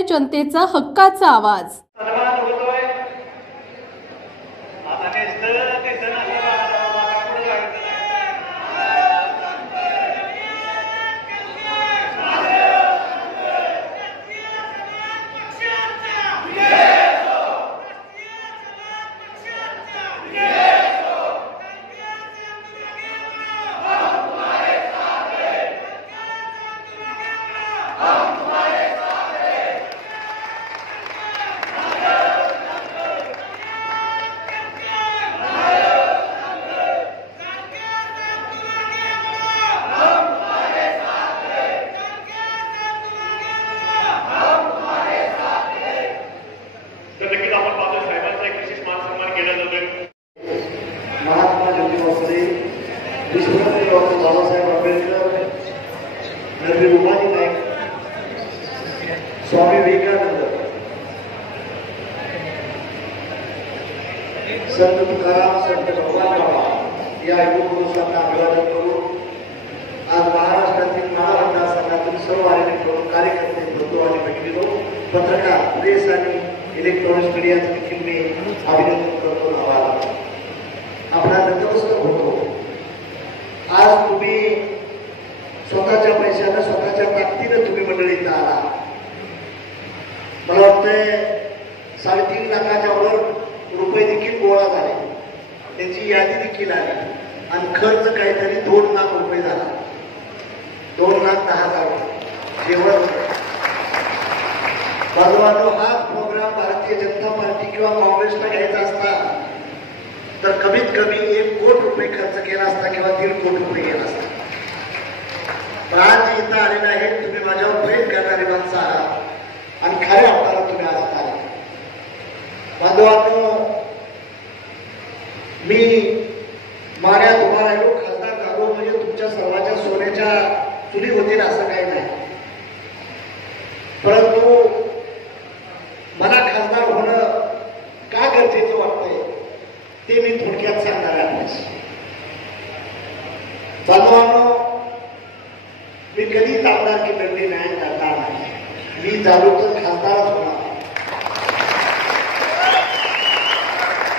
आहे जनतेचा हक्काचा आवाज। स्वामी विवेकानंद, संत तुकाराम, संत भगवान बाबा या युगपुरुषांना अभिवादन करून आज महाराष्ट्रातील मानव मतदारसंघातील सर्व आयोजक कार्यकर्ते, बंधू आणि भगिनींनो, पत्रकार, प्रेस आणि इलेक्ट्रॉनिक्स मीडियाचं देखील मी अभिनंदन करतो। आपला नतमस्तक होतो। आज तुम्ही स्वतःच्या पैशाने, स्वतःच्या ताकदीने तुम्ही मंडळीत आला। मला वाटतंय 3.5 लाखाच्या वर रुपये देखील गोळा झाले, त्याची यादी देखील आली आणि खर्च काहीतरी 2 लाख रुपये झाला, 2,10,000 जेवण। बाजूबाजू हा प्रोग्राम भारतीय जनता पार्टी किंवा काँग्रेसला घ्यायचा असता तर कमीत कमी 1 कोटी रुपये खर्च केला असता किंवा 1.5 कोटी रुपये गेला असता। आज इथं आलेला आहे, तुम्ही माझ्यावर प्रेम करणारी माणसं आहात आणि खऱ्या अर्थाने तुम्ही आज आले। बांधवांनो, मी माड्यात उभा राहिलो, खासदार झालो म्हणजे तुमच्या सर्वांच्या सोन्याच्या चुली होतील असं काही नाही, परंतु मला खासदार होणं का गरजेचं वाटतंय ते मी थोडक्यात सांगणार आहे आपल्यास। बांधवांनो, मी कधीच आमदारकी लढली नाही, करणार नाही। मी झालो तर खासदारच होणार।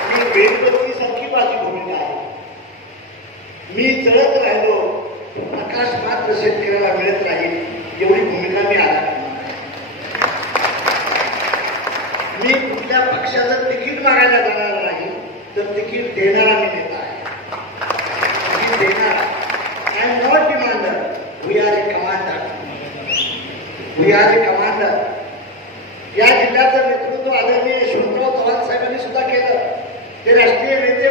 मी बेलपत्तीसारखी माझी भूमिका आहे। मी जळत राहिलो, आकाश मात्र शेतकऱ्याला मिळत राहील एवढी भूमिका मी आता करणार। मी कुठल्या पक्षाचं तिकीट मागायला जाणार नाही, तर तिकीट देणारा मी नेता आहे। मी देणार। I am not demander, we are a commander, we are a commander. या जिल्ह्याचं नेतृत्व आदरणीय यशवंतराव चव्हाण साहेबांनी सुद्धा केलं। ते राष्ट्रीय नेते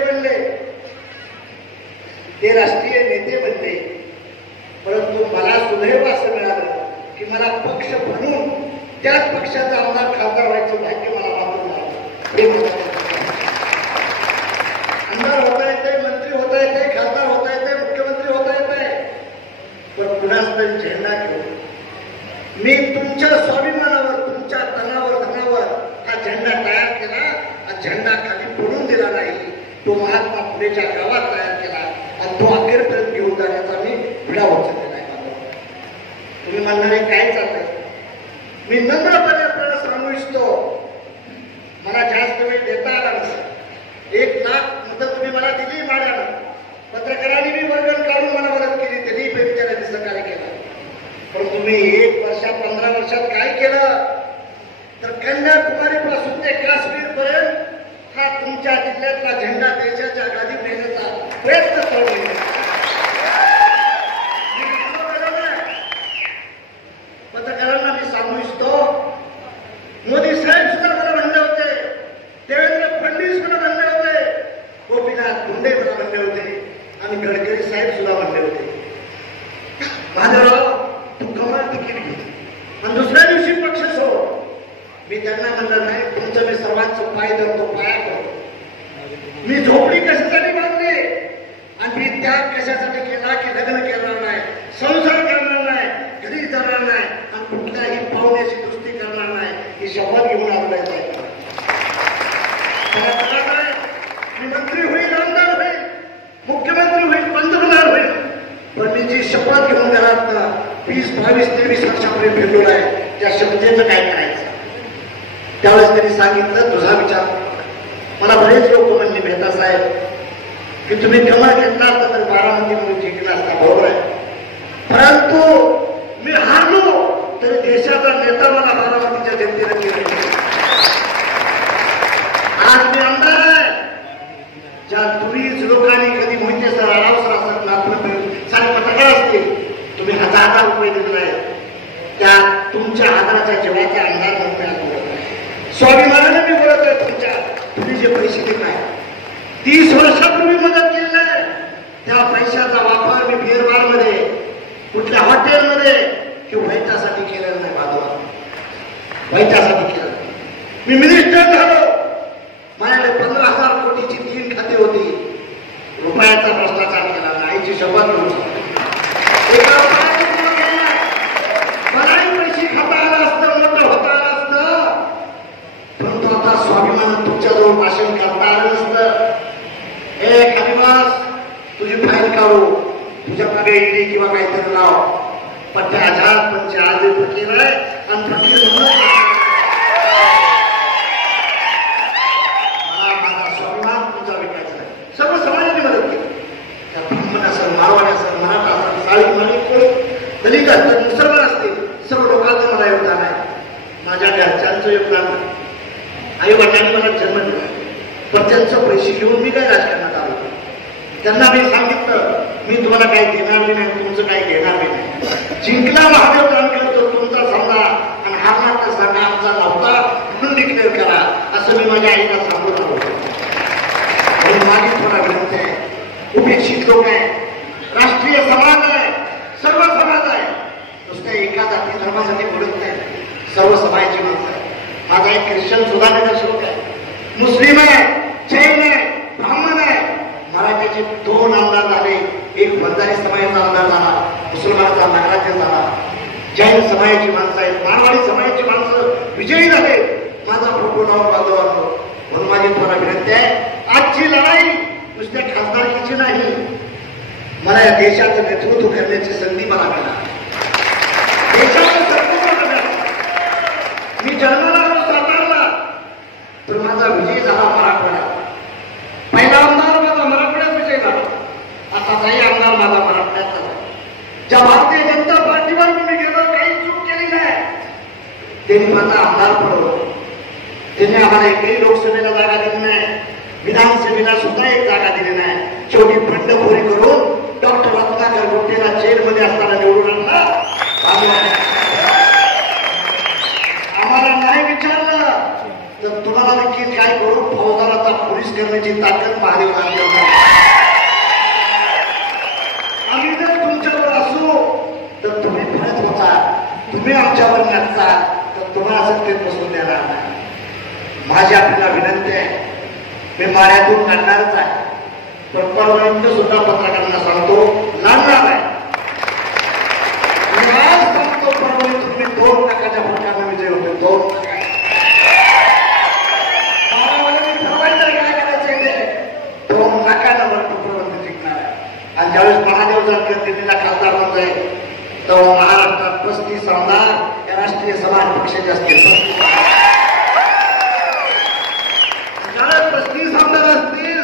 बनले, परंतु मला सुदैव असं मिळालं की मला पक्ष बनून त्याच पक्षाचा आमदार खासदार व्हायचं भाग्य मला प्राप्त झालं। आमदार होता येते, मंत्री होता येते, खासदार होता येते, मुख्यमंत्री होता येते, पण कुणाच तरी झेंडा घेऊन मी तुमच्या स्वाभिमानावर, तुमच्या तनावर धनावर हा झेंडा तयार केला। हा झेंडा खाली पडून दिला नाही, तो महात्मा फुलेच्या गावात तयार केला आणि तो अखेरपर्यंत घेऊन जाण्याचा मी विडा उचललेला आहे। तुम्ही म्हणणारे काय चाललंय? मी नम्रपणे आपल्याला सांगू इच्छितो, मला जास्त वेळ देता आला नसेल। 1 लाख मदत तुम्ही मला दिली माड्यानं, पत्रकारांनी मी वर्गण काढून मला मदत केली, त्यांनी बिचाऱ्यांनी सहकार्य केलं। पण तुम्ही 1 वर्षात 15 वर्षात काय केलं तर कन्याकुमारी पासून ते काश्मीर पर्यंत हा तुमच्या जिल्ह्यातला झेंडा देशाच्या गादीवर नेण्याचा प्रयत्न चालू आहे। पत्रकारांना मी सांगू इच्छितो, मोदी साहेब सुद्धा मला म्हणले होते, देवेंद्र फडणवीस मला म्हणले होते, गोपीनाथ मुंडे मला म्हणले होते आणि गडकरी साहेब सुद्धा म्हणले होते, माधवराव तू कमाल तिकीट घे आणि दुसऱ्या दिवशी पक्ष सोड। मी त्यांना म्हणलं नाही, तुमचं मी सर्वांचं पाय धरतो, पाया करतो। मी झोपडी कशासाठी बांधली आणि मी त्याग कशासाठी केला की लग्न करणार नाही, संसार करणार नाही, घरी जाणार नाही आणि कुठल्याही पाहुण्याची दृष्टी करणार नाही, ही शपथ घेऊन आलोय साहेब। मी मंत्री होईल, आमदार होईल, मुख्यमंत्री होईल, पंतप्रधान होईल, पण मी जी शपथ घेऊन घरात 20, 22, 23 वर्षापूर्वी फिरलो आहे त्या शपथेचं काय करायचं? त्यावेळेस त्यांनी सांगितलं तुझा विचार. मला बरेच लोक म्हणले मेहता साहेब की तुम्ही कमळ घेतला असता तर बारामतीमध्ये जिंकला असता. बरोबर आहे, परंतु मी हारलो तरी देशाचा नेता मला बारामतीच्या जनतेने केला. आज मी आमदार आहे. ज्या तुम्हीच लोकांनी कधी मोहिते सर, आराव सर असत, नागपूर सारे पत्रकार असतील, तुम्ही हजार रुपये दिले आहेत, त्या तुमच्या आदराच्या जीवाचा अंदाज म्हणून स्वाभिमानाने मी बोलत आहे. तुम्ही जे पैसे दिले आहे 30 वर्षापूर्वी मदत केली आहे, त्या पैशाचा वापर मी फेरबार मध्ये कुठल्या हॉटेलमध्ये किंवा व्हायच्यासाठी केलेला नाही. बाजूला व्हायच्यासाठी केलं. मी मिनिस्टर झालो, माझ्याकडे 15,000 कोटीची 3 खाते होती. रुपयाचा भ्रष्टाचार केला नाही. आईची शपथ करून मलाही पैसे खाता आला असतं, मोठं होता आलं असतं, परंतु आता स्वाभिमान तुमच्याजवळ भाषण करता आलं नसतं. ए खालीबास, तुझी फाईल काढू, तुझ्या मागे ईडी किंवा काहीतरी लाव. पट्ट्या हजार पंचे आज फकीर आहे आणि फकीर म्हणून माझा स्वाभिमान तुमचा विकायचा आहे. सर्व समाजाने मदत केली. त्या ब्राह्मण असेल, मारवाडी असेल, मराठा असेल, साळी माळी, दलित असतील, मुसलमान असतील, सर्व लोकांचं मला योगदान आहे. माझ्या घरच्यांचं योगदान आहे. आई वडिलांनी मला जन्म दिला, पण त्यांचं पैसे घेऊन मी काय राजकारणात आलो. त्यांना मी सांगितलं मी तुम्हाला काही देणार नाही, तुमचं काही घेणार नाही. जिंकला महादेव जानकर तो तुमचा समजा आणि हारला तर सांगा आमचा नव्हता म्हणून डिक्लेअर करा, असं मी माझ्या आईला सांगून आलो. म्हणून माझी थोडा विनंती आहे, उपेक्षित लोक आहे, राष्ट्रीय समाज आहे, सर्व समाज आहे, नुसत्या एका जाती धर्मासाठी बोलत नाही, सर्व समाजाची माणसं आहे. माझा एक ख्रिश्चन सुद्धा निदर्शक आहे, मुस्लिम आहे, जैन आहे, ब्राह्मण आहे. मराठ्याचे 2 आमदार झाले, एक बंजारी समाजाचा आमदार झाला, मुसलमानाचा नागराज्य झाला. जैन समाजाची माणसं आहेत, मारवाडी समाजाची माणसं विजयी झाले. माझा फोटो लावून बाजूला. म्हणून माझी थोडा विनंती आहे, आजची लढाई नुसत्या खासदारकीची नाही, मला या देशाचं नेतृत्व करण्याची संधी मला मिळाली. देशाचं नेतृत्व करण्याची. मी जन्माला आलो सातारला, तर माझा विजय झाला मराठवाड्यात. पहिला आमदार माझा मराठवाड्यात विजय झाला, आता काही आमदार माझा मराठवाड्यात झाला. ज्या भारतीय जनता पार्टीवर मी गेलो, काही चूक केली नाही, त्यांनी माझा आमदार पडवलं. त्यांनी आम्हाला एकही लोकसभेला जागा दिली नाही, विधानसभेला सुद्धा एक जागा दिली नाही. शेवटी बंडखोरी करून डॉक्टर रत्नाकर गुट्टेला जेलमध्ये असताना निवडून आणला. आम्हाला नाही विचारलं तर तुम्हाला नक्की काय करू, फौजदाराचा पोलीस करण्याची ताकद महादेव जानकर. आम्ही जर तुमच्यावर असू तर तुम्ही फरक होता, तुम्ही आमच्यावर नसता तर तुम्हाला सत्तेत बसून देणार नाही. माझी आपल्याला विनंती आहे, मी माऱ्यातून काढणारच आहे, पण परवानंत सुद्धा पत्रकारांना सांगतो लढणार आहे. आज सांगतो परवानी तुम्ही 2% फरकाने विजय होते. 2% काय करायचं ते 2% परवानी जिंकणार आहे. आणि ज्यावेळेस महादेव जानकर दिल्लीला खासदार होत आहे तेव्हा महाराष्ट्रात 35 आमदार या राष्ट्रीय समाज पक्षाचे असतील. 35 आमदार असतील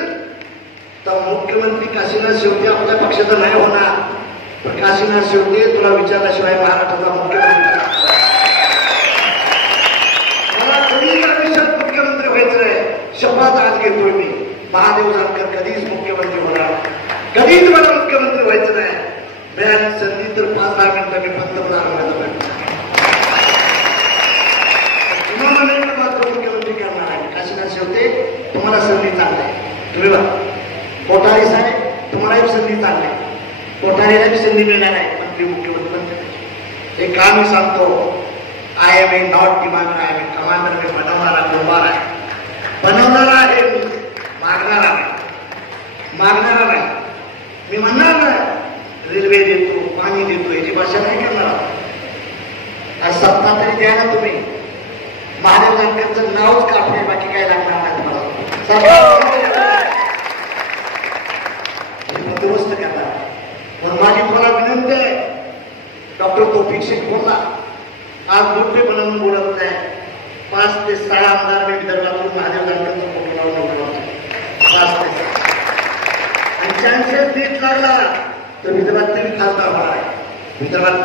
तर मुख्यमंत्री काशीनाथ शेळके आपल्या पक्षाचा नाही होणार, पण काशीनाथ शेळके तुला विचारल्याशिवाय महाराष्ट्राचा मुख्यमंत्री. मला कधीच आयुष्यात मुख्यमंत्री व्हायचं आहे, शपथ आज घेतोय मी. महादेव जानकर कधीच मुख्यमंत्री होणार, कधीच मला मुख्यमंत्री व्हायचं नाही. मिळाली संधी तर 5-10 मिनिटं मी पंतप्रधान व्हायचं पाहिजे. तुम्हाला मात्र मुख्यमंत्री करणार आहे. काशीनाथ शेळके तुम्हाला संधी चांगली आहे. तुम्ही बघा कोठारी साहेब, तुम्हाला एक संधी चांगली आहे. कोठारीला एक संधी मिळणार आहे मंत्री मुख्यमंत्री. एक काम मी सांगतो, I am a not demander, I am a commander. मी बनवणारा गुरुवार आहे, बनवणारा आहे, मी मागणारा नाही, मागणारा नाही. मी म्हणणार नाही रेल्वे देतो, पाणी देतो, याची भाषा नाही करणार. आज सत्ता तरी द्या ना तुम्ही. महादेव जानकरचं नावच कापले, बाकी काय लागणार नाही तुम्हाला. बंदोबस्त करणार. म्हणून माझी तुम्हाला विनंती आहे, डॉक्टर तौफिक शेख बोलला आज मोठे बनवून बोलत नाही. 5 ते 6 लागला तर विदर्भात तरी खासदार होणार आहे. विदर्भात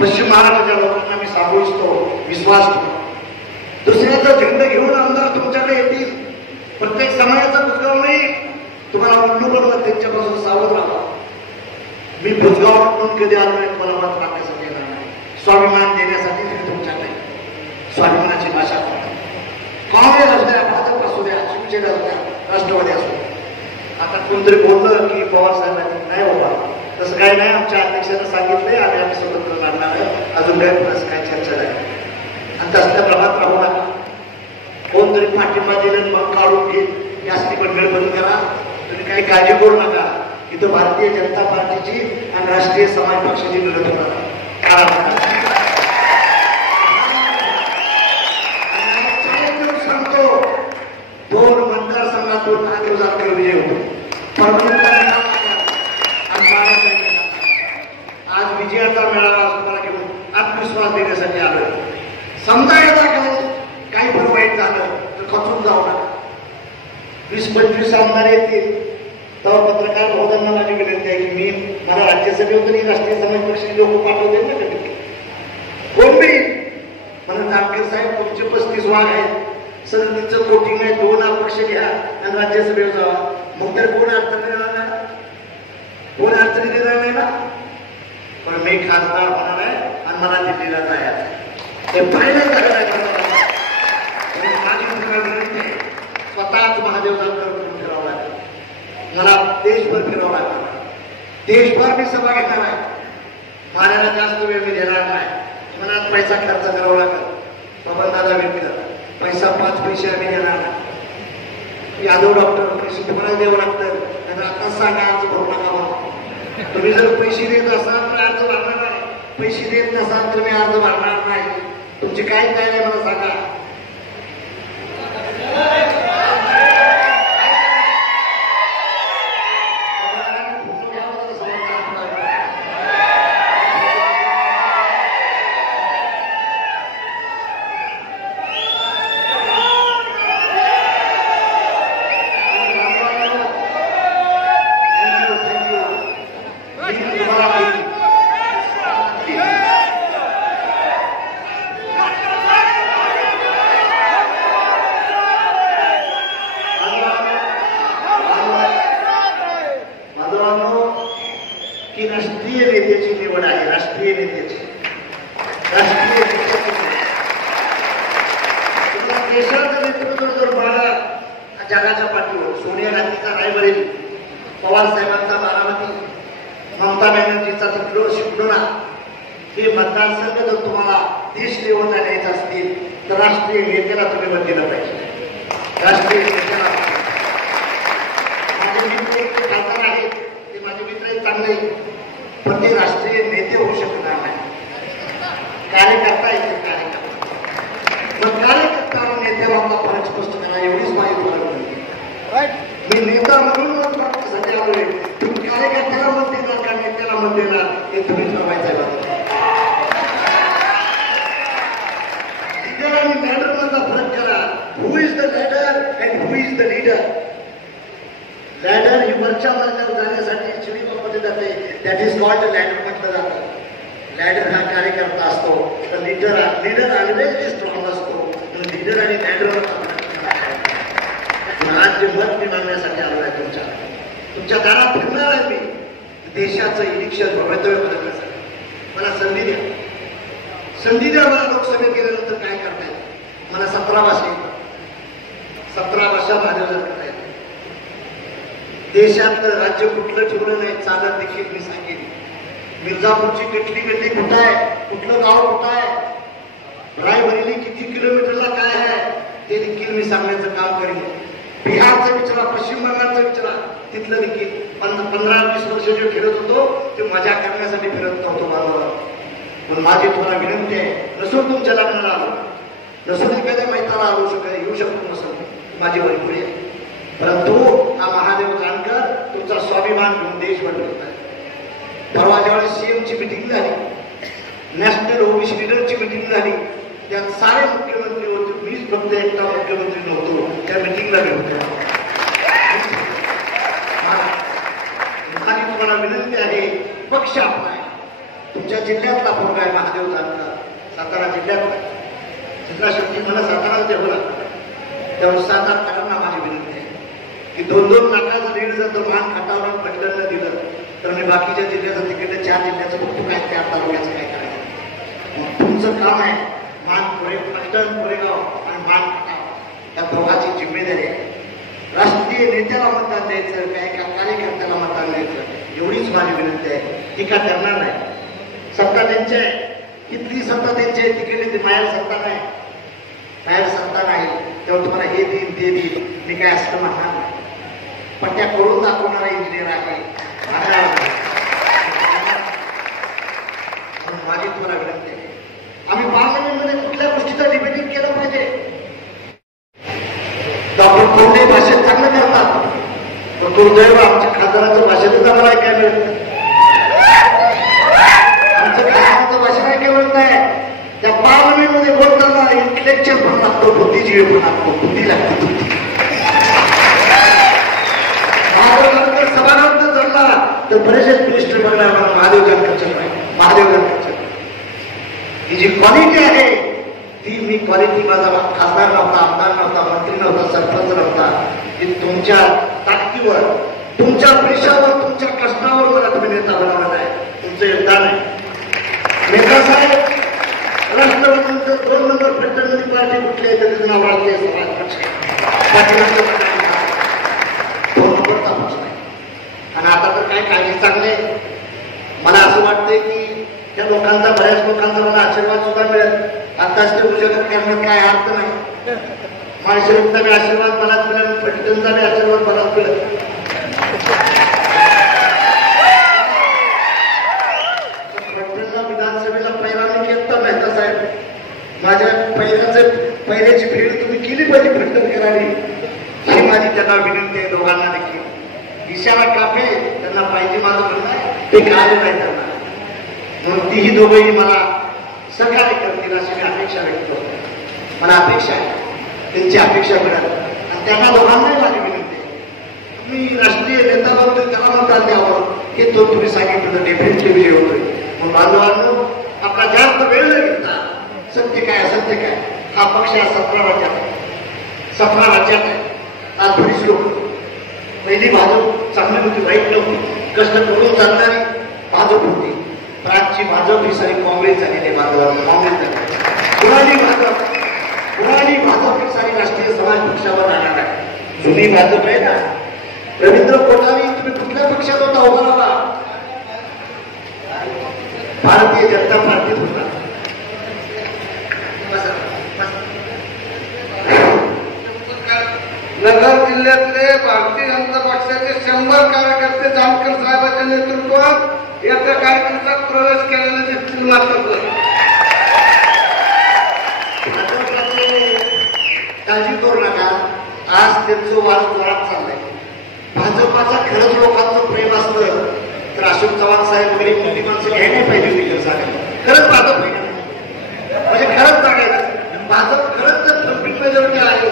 पश्चिम महाराष्ट्राच्या लोकांना मी सांगू इच्छितो, विश्वास ठेवा. दुसऱ्याचा झेंडा घेऊन आमदार तुमच्याकडे येतील. प्रत्येक समाजाचा बुजगाव नाही, तुम्हाला उल्लू बनवत त्यांच्यापासून सावध राहा. मी बुजगाव म्हणून कधी आलो नाही, तुम्हाला मत मागण्यासाठी येणार नाही. स्वाभिमान देण्यासाठी तुम्ही तुमच्याकडे स्वाभिमानाची भाषा करता. काँग्रेस असू द्या, भाजप असू द्या, शिवसेना असू द्या, राष्ट्रवादी असू द्या. आता कोणतरी बोललं की पवार साहेबांनी, नाही बाबा तसं काही नाही. आमच्या अध्यक्षांना सांगितलंय आम्ही स्वतंत्र लढणार आहे. अजून काही चर्चा नाही आणि तसल्या प्रमाणात राहू नका. कोणतरी पाठिंबा दिलं मग काढून घेईल, जास्ती पण वेळ बंद करा. तुम्ही काही काळजी करू नका. इथं भारतीय जनता पार्टीची आणि राष्ट्रीय समाज पक्षाची लढत होणार. सांगतो 2 मतदारसंघातून महादेवजांकडे विजय होतो. आज विजयाचा मेळावा तुम्हाला घेऊन आत्मविश्वास देण्यासाठी आलो. समजा काही पण वाईट झालं तर खचून जाऊ नका. 20-25 आमदार येतील तेव्हा पत्रकार महोदयांना माझी विनंती आहे की मला राज्यसभेवर तरी राष्ट्रीय समाज पक्षाचे लोक पाठवले ना कधी कोण बी म्हणून जामखेड साहेब तुमचे 35 वाघ आहेत, सदतीचं कोटिंग आहे, 2 अपक्ष घ्या आणि राज्यसभेवर जावा. मग तर कोण अडचणी देणार नाही, कोण अडचणी देणार नाही ना. पण मी खासदार होणार आहे आणि मला दिल्लीला जायचं ते फायनल झालं आहे. स्वतःच महादेव जामखेड फिरावं लागेल, मला देशभर फिरावं लागणार. देशभर मी सभा घेणार आहे. माझ्याला जास्त वेळ मी देणार नाही. मनात पैसा खर्च करावा लागेल. बाबांदादा व्यक्त पैसा 5 पैसे आम्ही देणार नाही. यादव डॉक्टर पैसे तुम्हाला द्यावं लागतं. नाहीतर आता सांगा आज भरू नका मला. तुम्ही जर पैसे देत असाल तर अर्ज भरणार नाही, पैसे देत नसाल तर मी अर्ज भरणार नाही. तुमची काय नाही मला सांगा. की राष्ट्रीय नेत्याची निवड आहे. राष्ट्रीय नेत्याची देशाचं नेतृत्व जर मला जगाच्या पाठीवर सोनिया गांधीचा रायबरेली, पवार साहेबांचा बारामती, ममता बॅनर्जीचा शिवडोना हे मतदारसंघ जर तुम्हाला देश लेवलला न्यायचे असतील तर राष्ट्रीय नेत्याला तुम्ही मत दिलं पाहिजे. राष्ट्रीय नेत्याला माझे मित्र एक खासदार आहेत, ते माझे मित्र चांगले, पण ते राष्ट्रीय नेते होऊ शकणार नाही. कार्यकर्ता येते कार्यकर्ता. मग कार्यकर्ता आणि नेत्याला फरक स्पष्ट करा एवढीच माझी तुम्हाला विनंती. मी नेता म्हणून साठी आलोय. तुम्ही कार्यकर्त्याला मत देणार का नेत्याला मत देणार हे तुम्ही ठरवायचं आहे. लीडर आणि लॅडर मधला फरक करा. Who is the ladder and who is the leader. Ladder ही वरच्या मार्गावर जाण्यासाठी शिडी वापरली जाते. दॅट इज कॉल्ड लॅडर म्हटलं जातं. लॅडर हा कार्यकर्ता असतो, तर लीडर ऑलवेज स्ट्रॉंग असतो. लीडर आणि लॅडर आज जे मत मी मागण्यासाठी आलो आहे तुमच्या दारात फिरणार आहे. मी देशाचं इलेक्शन भवितव्य बदलण्यासाठी मला संधी द्या. मला लोकसभेत गेल्यानंतर काय करता येईल. मला 17 भाषा येतात. 17 भाषा माझ्या करता येतात. देशातलं राज्य कुठलं ठेवलं नाही चालत देखील मी सांगेन. मिर्झापूरची गटली कुठं आहे, कुठलं गाव कुठं आहे, रायबरेली किती किलोमीटरला काय आहे ते देखील मी सांगण्याचं काम करेन. बिहारचं विचारा, पश्चिम बंगालचं विचारा, तिथलं देखील 15-20 वर्ष जे फिरत होतो ते मजा करण्यासाठी फिरत नव्हतो बरोबर. पण माझी तुम्हाला विनंती आहे, नसून तुमच्या लग्नाला आलो, नसून एखाद्या मैत्रीला येऊ शकतो नसून माझी वैपुरी आहे. परंतु हा महादेव जानकर तुमचा स्वाभिमान घेऊन देशभर फिरत आहे. परवा ज्यावेळेस सीएमची मिटिंग झाली, नॅशनल ओबीसी लीडरची मिटिंग झाली, त्यात सारे मुख्यमंत्री होते. मीच फक्त एकटा मुख्यमंत्री नव्हतो त्या मिटिंगला गेलो. माझी पक्ष आपला आहे. तुमच्या जिल्ह्यातला पोरगा आहे महादेव जानकर, सातारा जिल्ह्यातला. जिल्हा शेवटी मला सातारा द्यावं लागतं. त्या उत्साहात करांना माझी विनंती आहे की 2-2 लाखाचं लीड जर तो मान खाटावर पटलं दिलं तर मी बाकीच्या जिल्ह्याचं तिकीट 4 जिल्ह्याचं बघतो काय, त्या तालुक्याचं काय करायचं. तुमचं काम आहे मान पटण, कोरेगाव आणि मान खटाव या दोघांची जिम्मेदारी आहे. राष्ट्रीय नेत्याला मतदान द्यायचं काय का कार्यकर्त्याला मतदान द्यायचं एवढीच माझी विनंती आहे. टीका करणार नाही. सत्ता त्यांची आहे, कितली सत्ता त्यांची आहे, तिकडे ती माया सत्ता नाही, बाहेर सत्ता नाही. तेव्हा तुम्हाला हे देईन ते देईन मी काय असं म्हणणार नाही. पण त्या करून दाखवणारा इंजिनियर आहे माझी तुम्हाला विनंती आहे. आम्ही पार्लमेंटमध्ये कुठल्या गोष्टीचं डिबेटिंग केलं पाहिजे. डॉक्टर कोणत्याही भाषेत चांगलं करतात पण दुर्दैव आमच्या खासदाराचं भाषेतच आम्हाला ऐकायला मिळत नाही. आमचं खासदाराचं भाषण ऐकायला मिळत नाही. त्या पार्लमेंटमध्ये बोलताना इंटेलेक्चुअल पण लागतो, बुद्धिजीवी पण लागतो, बुद्धी लागते. सभागृहात जमला तर बरेचसे टुरिस्ट बघणार मला महादेव जानकरचं महादेव जानकरचं ही जी क्वालिटी आहे ती मी क्वालिटी माझा खासदार नव्हता, आमदार नव्हता, मंत्री नव्हता, सरपंच नव्हता. ती तुमच्या ताकदीवर, तुमच्या पैशावर, तुमच्या कष्टावर मला तुम्ही नेता बनवणार आहे. तुमचं योगदान आहे. नेता साहेब राष्ट्रवादीचं 2 नंबर प्रेसिडेंट पार्टी कुठली आहे त्याचं नाव राष्ट्रीय समाज पक्ष आहे. 2 नंबरचा पक्ष आहे. आणि आता तर काय काळजी चांगले. मला असं वाटतंय की त्या लोकांचा, बऱ्याच लोकांचा मला आशीर्वाद सुद्धा मिळेल. आताच ते उद्योजक करण्यात काय अर्थ नाही. माळशिरसचा बी आशीर्वाद मलाच मिळेल, फलटणचा बी आशीर्वाद मलाच मिळेल. फलटणला विधानसभेला पहिला मी केला मेहता साहेब. माझ्या पहिल्याची फेड तुम्ही केली पाहिजे फलटण करावी ही माझी त्यांना विनंती आहे. दोघांना देखील दिशाला कापे त्यांना पाहिजे माझं म्हणणं आहे ते कळालं नाही त्यांना. म्हणून तीही दोघंही मला सहकार्य करतील अशी मी अपेक्षा व्यक्त करतो. मला अपेक्षा आहे त्यांची अपेक्षा मिळाली आणि त्यांना दोघांनाही माझी विनंती आहे. मी राष्ट्रीय नेता बघतोय त्याला मतदान द्यावं हे तो तुम्ही सांगितलं डेफिनेटली विजय होतोय. म्हणून बांधवांनो आपला जास्त वेळ न घेता सत्य काय असत्य काय हा पक्ष 17 राज्यात आहे. 17 राज्यात आहे. आज बरीच लोक पहिली भाजप चांगली होती, वाईट नव्हती, कष्ट करून चालणारी भाजप होती. पण आजची भाजप ही सारी काँग्रेस झालेली आहे. काँग्रेस झाली पुराणी भाजप ही सारी राष्ट्रीय समाज पक्षावर राहणार आहे. जुनी भाजप आहे ना. रवींद्र कोठारी तुम्ही कुठल्या पक्षात होता उभा? भारतीय जनता पार्टीत होता. नगर जिल्ह्यातले भारतीय जनता पक्षाचे 100 कार्यकर्ते जानकर साहेबांच्या नेतृत्वात या कार्यक्रमात प्रवेश केलेले दिसतील. मात्र काळजी करू नका. आज त्यांचं वाद जोरात चाललंय. भाजपाचा खरंच लोकांचं प्रेम असतं तर अशोक चव्हाण साहेब वगैरे मोठी माणसं घ्यायला नाही पाहिजे होती. खरंच भाजप म्हणजे खरंच सांगायचं भाजप खरंच जर संपीट मेजॉरिटी आहे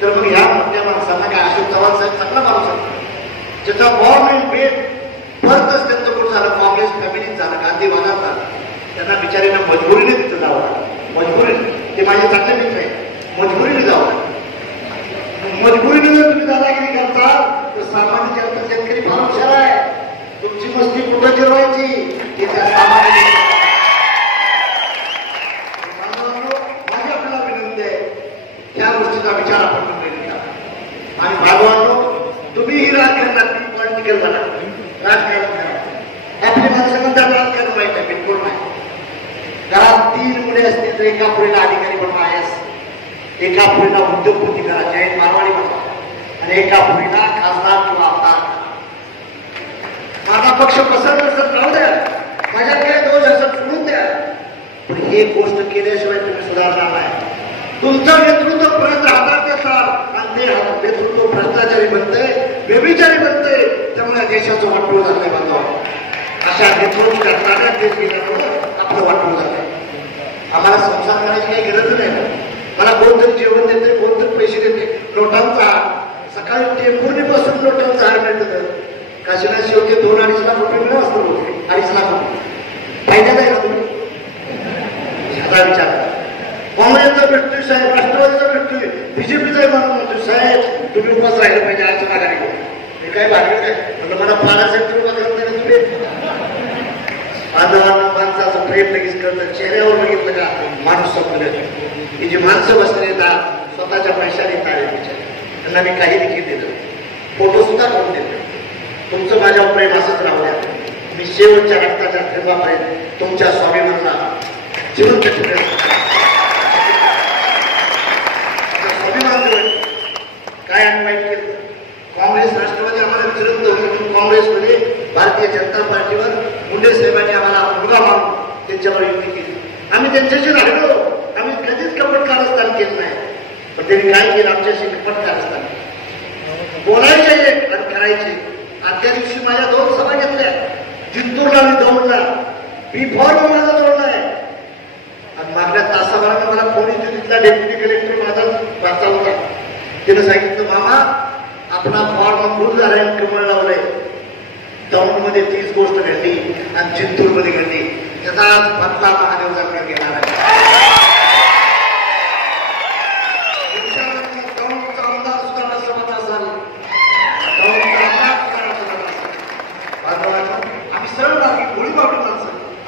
तर मग ह्या मोठ्या माणसांना काय अशोक चव्हाण साहेब चांगला माणूस आहे ज्याचा बॉर्न अँड बेट फर्स्टच त्यांचं कुठं झालं काँग्रेस फॅमिलीत झालं, गांधीवादात झालं. त्यांना बिचारीनं मजबुरीने तिथं जावं. मजबुरीने ते माझे चांगले मित्र आहे. मजबुरीने जावं. मजबुरीने जर तुम्ही दादागिरी करता तर सामान्य जनता शेतकरी फार हुशार आहे. तुमची मस्ती कुठं जिरवायची हे त्या सामान्य माझी आपल्याला विनंती आहे त्या गोष्टीचा विचार आपण केला. आणि बाजूवांनो तुम्हीही राजकारणात पॉलिटिकल झाला राजकारण करा. आपल्या माणसांना राजकारण माहित आहे बिलकुल नाही. घरात 3 मुले असतील तर एका पुढेला अधिकारी बनवा IAS, एका पुढेला उद्योगपती करा, जयंत मारवाडी बनवा आणि एका पुढेला खासदार किंवा आमदार. माझा पक्ष पसंत नसत राहू द्या, माझ्यात काय दोष असत सोडून द्या, पण हे गोष्ट केल्याशिवाय तुम्ही सुधारणार नाही. तुमचं नेतृत्व परत हातात येतात आणि ते नेतृत्व भ्रष्टाचारी बनतंय, व्यभिचारी बनतंय. त्यामुळे देशाचं वाटोळ झालंय. बांधव अशा नेतृत्व करणाऱ्या देश गेल्यामुळे आपलं वाटोळ झालंय. आम्हाला संसार करायची काही गरज नाही. मला कोणतरी जेवण देते, कोणतरी पैसे देते. नोटांचा सकाळी टेंभुर्णीपासून नोटांचा हार मिळतं. काशीनाथ शेवटी 2-2.5 लाख रुपये मिळत असतो. 2.5 लाख रुपये फायद्यात आहे का तुम्ही? ह्याचा विचार करा. काँग्रेसचा भेटतोय साहेब, राष्ट्रवादीचा भेटतोय, बीजेपीचाही माणूस म्हणतोय साहेब तुम्ही उपास राहिलं पाहिजे आज माघारी घेऊन. मी काय भागले काय म्हटलं मला 1200 रुपये करत नाही तुम्ही. बांधवांना माणसाचं प्रेम लगेच करतं, चेहऱ्यावर बघितलं का माणूस संपलं. ही जी माणसं बसले येतात स्वतःच्या पैशाने तारे त्यांना मी काही देखील दिलं, फोटो सुद्धा करून दिले. तुमचं माझ्यावर प्रेम असंच राहू द्या. मी शेवटच्या रक्ताच्या थेंबापर्यंत तुमच्या स्वाभिमानाला जिवंत ठेवेल. स्वाभिमान देऊन काय आम्ही वाईट केलं? काँग्रेस राष्ट्रवादी आम्हाला जिवंत होतं. काँग्रेसमध्ये भारतीय जनता पार्टीवर मुंडे साहेबांनी आम्हाला मुलगा मानून त्यांच्यावर युती केली. आम्ही त्यांच्याशी राहिलो. आम्ही कधीच कपट कारस्थान केलं नाही. पण त्यांनी काय केलं आमच्याशी कपट कारस्थान? बोलायचे आणि करायचे. आजच्या दिवशी माझ्या 2 सभा घेतल्या. जिंतूरला आणि दौंडला बी फॉर्म माझा जोडला आहे. आणि मागल्या तासाभराने मला फोन येतो, तिथला डेप्युटी कलेक्टर माझा वाचा होता. तिने सांगितलं मामा आपला फॉर्म फुल झालाय, कमळ लावलंय. दौंडमध्ये 30 गोष्ट घडली आणि जिंतूरमध्ये घडली. त्याचा आज बदला महादेव सरकार घेणार आहे.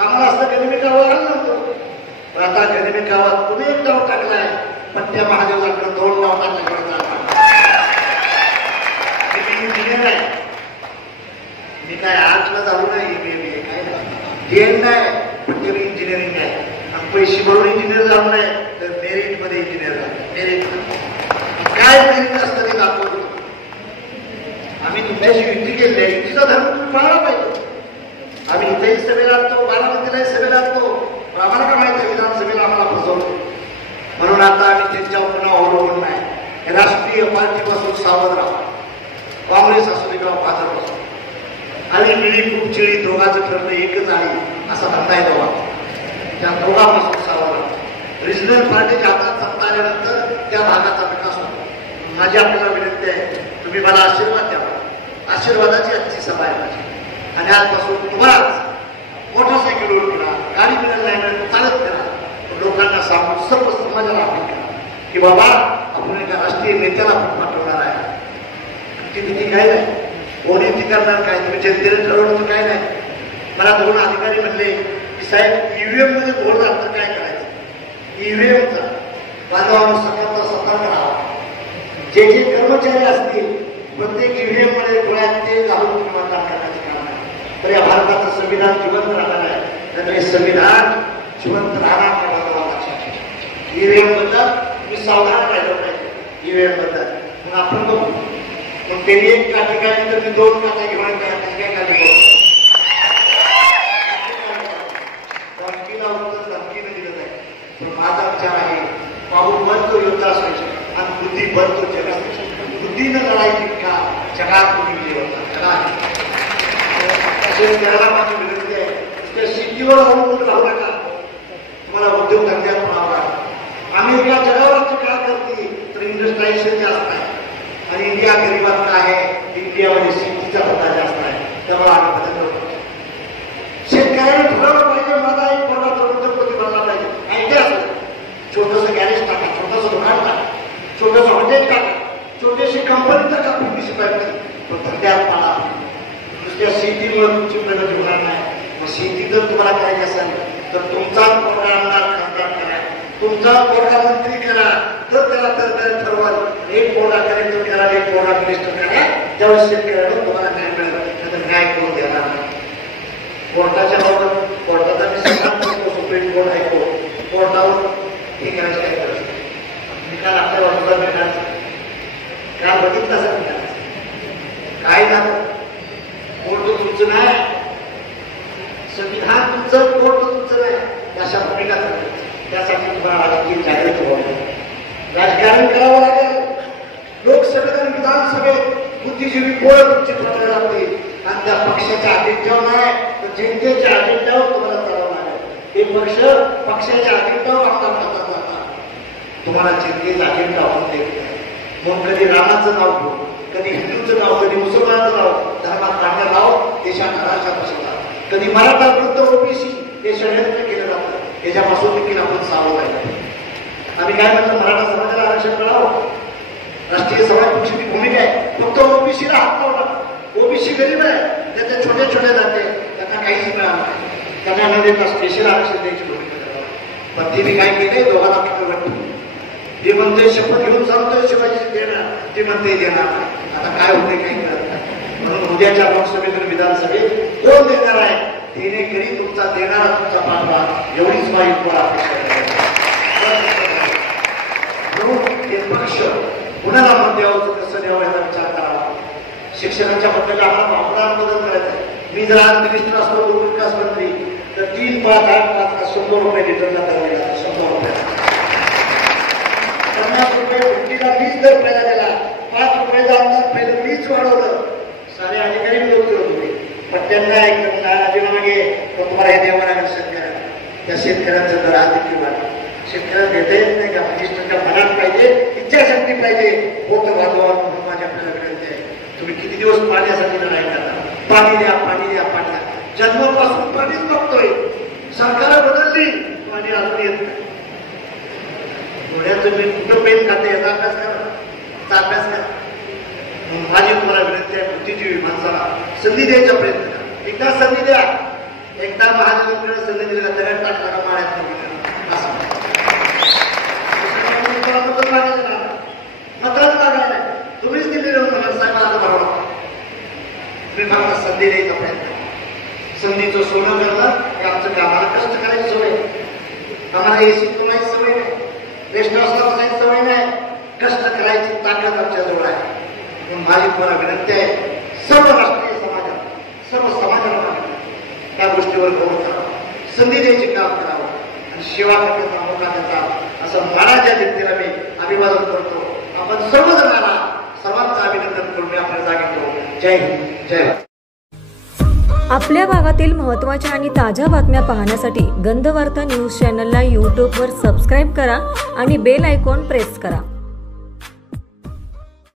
आम्हाला असं गनिमी गावात नव्हतं. आता गनिमी गावात तुम्ही एक डाव टाकलाय, पट्ट्या महादेवाकडे 2 डाव टाकल्याकडे इंजिनियर आहे. मी काय आर्ट्सला जाऊ नाही, काय गेम नाही, पण ते इंजिनिअरिंग आहे. आणि पैसे भरून इंजिनियर जाऊ नये तर मेरिट मध्ये इंजिनियर झाले. मेरिट काय मेरिट असतं ते दाखवतो. आम्ही तुमच्याशी युती केली आहे, युतीचा धर्म तुम्ही पाळला पाहिजे. आम्ही इथेही सभेला आणतो, बारामतीलाही सभेला आणतो. आम्हाला काय माहिती आहे विधानसभेला आम्हाला फसवतो. म्हणून आता आम्ही त्यांच्यावर पुन्हा अवलंबून नाही. राष्ट्रीय पार्टीपासून सावध राहा. काँग्रेस असू दे किंवा भाजप असू. आणि मिळी खूप चिडी दोघांचं ठरलं एकच आहे असं म्हणता येतं. त्या दोघांपासून सावध राहा. रिजनल पार्टीच्या हातात सत्ता आल्यानंतर त्या भागाचा विकास होतो. माझी आपल्याला विनंती आहे, तुम्ही मला आशीर्वाद द्यावा. आशीर्वादाची आजची सभा आहे माझी. आणि आजपासून तुम्हालाच मोटरसायकलवर फिरा, गाडी फिरायला नाही मिळत चालत फिरा. लोकांना सांगून सर्व समाजाला आपण करा की बाबा आपण एका राष्ट्रीय नेत्याला आपण पाठवणार आहे. ती भीती काय नाही, कोणी ती करणार काय, तुम्ही जनतेने ठरवलं काय नाही. मला 2 अधिकारी म्हणले की साहेब ईव्हीएम मध्ये घोळ झाला तर काय करायचं? ईव्हीएमचा बांधवांना सतर्क राहा. जे जे कर्मचारी असतील प्रत्येक ईव्हीएम मध्ये घोळ्यात ते घालून मतदान करण्याचं काम आहे. तर या भारताचं संविधान जिवंत राहणार आहे. तर हे संविधान जिवंत राहणार नाही. ईव्हीएम बद्दल मी सावधान राहिलो पाहिजे. ईव्हीएम बद्दल मग आपण बघू. मग त्यांनी एक काठी काढली तर मी 2 काट्या घेऊन काय काढली धमकीला उत्तर धमकीने दिलं जाईल. पण माझा विचार आहे पाहून बनतो योद्धा असायचे आणि बुद्धी बनतो जग असायची. बुद्धीनं लढायची का जगात तुम्ही विजय होता. त्याला माझी विनंती आहे, त्या शेतीवर अवलंबून राहू नका. तुम्हाला उद्योग धंद्यात म्हणावा. अमेरिका जगावर काय करते तर इंडस्ट्रियलायझेशन जास्त आहे आणि इंडिया गरीबात आहे. इंडियामध्ये शेतीचा धंदा जास्त आहे. त्यामुळे आम्ही बदल करतो. शेतकऱ्याने ठरवलं पाहिजे माझा एक पोरगा उद्योगपती बनला पाहिजे. आयडिया असेल छोटंसं गॅरेज टाका, छोटंसं दुकान टाका, छोटंसं हॉटेल टाका, छोटीशी कंपनी टाका, पीपीसी पाहिजे. पण धंद्यात मला नुसत्या शेतीमुळे तुमची प्रगती होणार नाही. मग शेती जर तुम्हाला करायची असेल तर तुमचा पोरगा आमदार खासदार करा, तुमचा पोरगा मंत्री करा. तर त्याला तर ठरवाल. एक पोरगा कलेक्टर करा, एक पोरगा मिनिस्टर करा. त्यावेळेस शेतकऱ्याला तुम्हाला न्याय मिळेल. तर न्याय कोण देणार नाही. कोर्टाच्या बाबत कोर्टाचा मी सांगतो, सुप्रीम कोर्ट हायकोर्ट कोर्टावर हे करायचं काय करायचं. निकाल आपल्या बाजूला मिळणार का बघितलं असं काय झालं. कोर्ट तुमचं नाही, संविधान तुमचं, कोर्ट तुमचं नाही. अशा भूमिका त्यासाठी तुम्हाला राजकीय जागृत व्हावं, राजकारण करावं लागेल. लोकसभेत आणि विधानसभेत बुद्धिजीवी पोळ तुमची ठरवावी लागते. आणि त्या पक्षाच्या अजेंड्यावर नाही तर जनतेच्या अजेंड्यावर तुम्हाला चालवं लागेल. हे पक्ष पक्षाच्या अजेंड्यावर आपला करतात जातात. तुम्हाला जनतेचा अजेंडा होऊन देत नाही. मग कधी रामाचं नाव घेऊ, कधी हिंदूचं नाव, कधी मुसलमानाचं नाव, धर्मात काढण्यात नाव देशात राजा बसवतात. कधी मराठा विरुद्ध ओबीसी हे षडयंत्र केलं जातं, याच्यापासून देखील आपण सावध आहे. आम्ही काय म्हणतो, मराठा समाजाला आरक्षण मिळावं, राष्ट्रीय समाज पक्षाची भूमिका आहे. फक्त ओबीसीला हात लावला, ओबीसी गरीब आहे, त्याचे छोटे छोटे जाते, त्यांना काहीच मिळालं नाही, त्यांना न देता स्पेशल आरक्षण द्यायची भूमिका करावं. पण तिने काय केले, दोघांना पकडलं. ते म्हणते शपथ घेऊन सांगतोय शिवाजी देणार, ते म्हणते देणार. आता काय होते काही कळत नाही. म्हणून उद्याच्या लोकसभेतून विधानसभेत कोण देणार आहे, तिने घरी तुमचा देणारा तुमचा पाठवा, एवढीच माझी तुम्हाला अपेक्षा आहे. हे पक्ष कुणाला मत द्यावं, कसं द्यावं याचा विचार करावा. शिक्षणाच्या बद्दल आम्हाला भावना बदल करायचा. मी जर आज मिनिस्टर असतो, विकास मंत्री, तर 3, 5, 8, 5 100 रुपये लिटरला करायला, 100 रुपये 50 रुपये फुटीला वीज दर पहिला दिला, 5 रुपयाचा अंदाज पहिलं वीज वाढवलं. सारे अधिकारी विरोध करत होते, पण त्यांना मागे तुम्हाला हे द्यावं लागेल शेतकऱ्यांना. त्या शेतकऱ्यांचा दर आज देखील वाढला. शेतकऱ्याला देता येत नाही का, मिनिस्टरच्या मनात पाहिजे, इच्छाशक्ती पाहिजे. होत वाजवा म्हणून माझी आपल्याला विनंती आहे, तुम्ही किती दिवस पाण्यासाठी लढाई करता, पाणी द्या, पाणी द्या, पाणी द्या. जन्मापासून पाणीच बघतोय, सरकार बदलली, पाणी अजून येत नाही. डोळ्याचं मी कुठं पेन खाते याचा अभ्यास करा, अभ्यास करा. माझी तुम्हाला विनंती आहे, बुद्धिजीवी माणसाला संधी द्यायचा प्रयत्न करा. एकदा संधी द्या, एकदा महाजनांकडे संधी दिली का त्याला टाकला माळ्यात मतदान लागणार नाही. तुम्हीच दिलेले साहेबांना भरवला. तुम्ही मला संधी द्यायचा प्रयत्न, संधीचं सोनं करणं हे आमचं काम. आम्हाला कष्ट करायची सवय, आम्हाला एसी कोणाची सवय नाही, रेस्ट हाऊसला बसायची सवय नाही. कष्ट करायची ताकद आमच्या जवळ आहे. म्हणून माझी तुम्हाला विनंती आहे, सर्व राष्ट्रीय समाजाला, सर्व समाजाला त्या गोष्टीवर गौरव करावा, संधी द्यायचे काम करावं आणि सेवा करण्याचा मोठा त्याचा असं महाराजा व्यक्तीला मी अभिवादन करतो. आपण सर्वजणांना सर्वांचं अभिनंदन करून मी आपल्या जागेत. जय हिंद, जय भारत. आपल्या भागातील महत्त्वाच्या आणि ताज्या बातम्या पाहण्यासाठी गंधवार्ता न्यूज चॅनलला यूट्यूबवर सबस्क्राईब करा आणि बेल आयकॉन प्रेस करा.